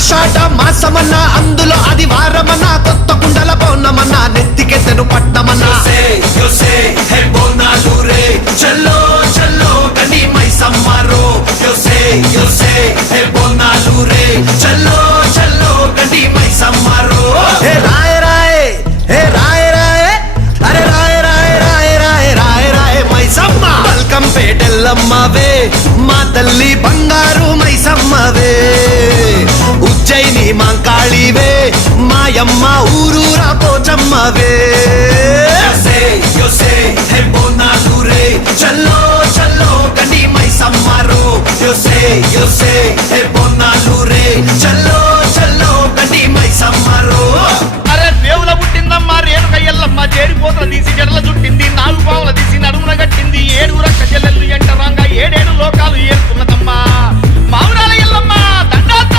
ఆషాఢ మాసమన్న అందులో అది వారమన్న కొత్త కుండల పౌర్ణమన్న నెత్తికెత్తెను పట్టమన్న చల్లో చల్లో కని మైసమ్మరో బోనాలు రే చల్లో చల్లో కని మైసమ్మరో హే రాయ రాయ హే రాయ రాయ అరే రాయ రాయ రాయ రాయ రాయ రాయ మైసమ్మ బల్కంపేటెల్లమ్మవే మా తల్లి బంగారు మైసమ్మవే ఉజ్జయిని మాంకాళివే మాయమ్మ ఊరూరా పోచమ్మవే బోనాలు రే చల్లో చల్లో కని మైసమ్మరో yo sé